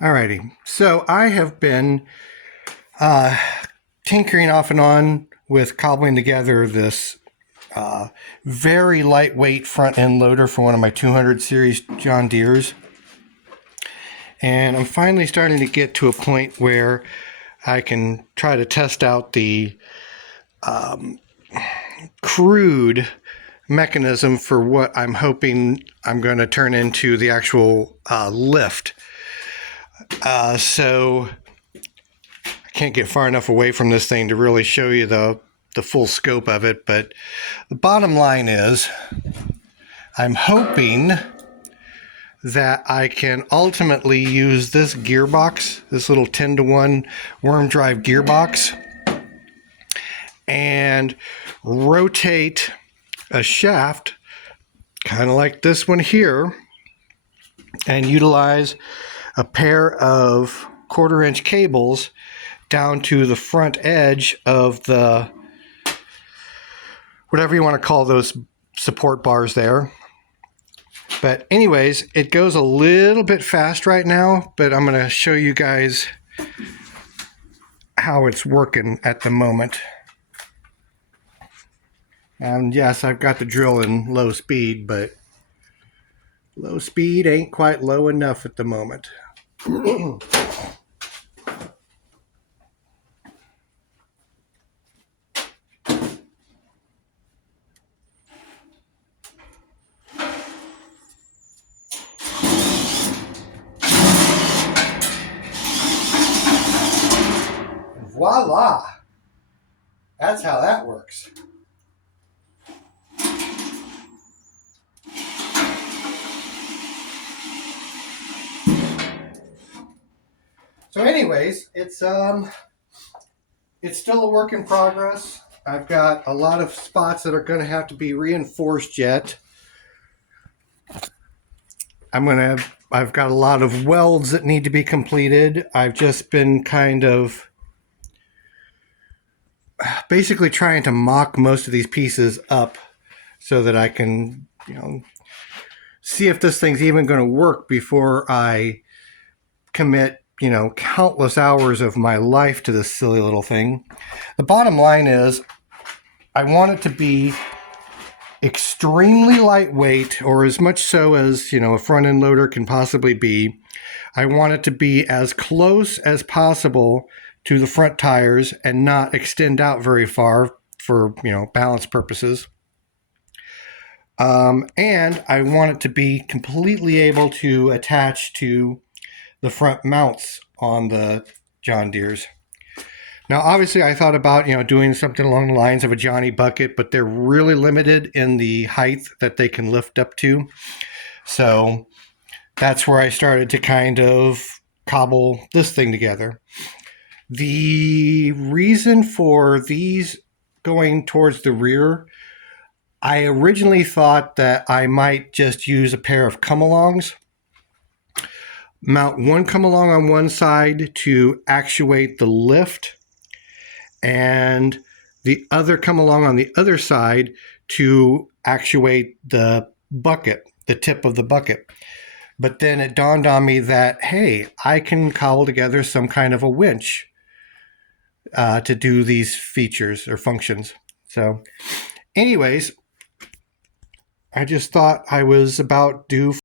Alrighty, so I have been tinkering off and on with cobbling together this very lightweight front end loader for one of my 200 series John Deeres. And I'm finally starting to get to a point where I can try to test out the crude mechanism for what I'm hoping I'm going to turn into the actual lift. So I can't get far enough away from this thing to really show you the full scope of it, but the bottom line is I'm hoping that I can ultimately use this gearbox, this little 10-to-1 worm drive gearbox, and rotate a shaft kind of like this one here and utilize a pair of 1/4-inch cables down to the front edge of the, whatever you want to call those support bars there. But anyways, it goes a little bit fast right now, but I'm going to show you guys how it's working at the moment. And yes, I've got the drill in low speed, but low speed ain't quite low enough at the moment. Voila! That's how that works. So anyways, it's still a work in progress. I've got a lot of spots that are going to have to be reinforced yet. I've got a lot of welds that need to be completed. I've just been kind of basically trying to mock most of these pieces up so that I can, see if this thing's even going to work before I commit, countless hours of my life to this silly little thing. The bottom line is I want it to be extremely lightweight, or as much so as, a front end loader can possibly be. I want it to be as close as possible to the front tires and not extend out very far for, balance purposes. And I want it to be completely able to attach to the front mounts on the John Deeres. Now, obviously, I thought about, doing something along the lines of a Johnny bucket, but they're really limited in the height that they can lift up to. So that's where I started to kind of cobble this thing together. The reason for these going towards the rear, I originally thought that I might just use a pair of come-alongs, mount one come-along on one side to actuate the lift, and the other come-along on the other side to actuate the bucket, the tip of the bucket. But then it dawned on me that, hey, I can cobble together some kind of a winch to do these features or functions. So anyways, I just thought I was about due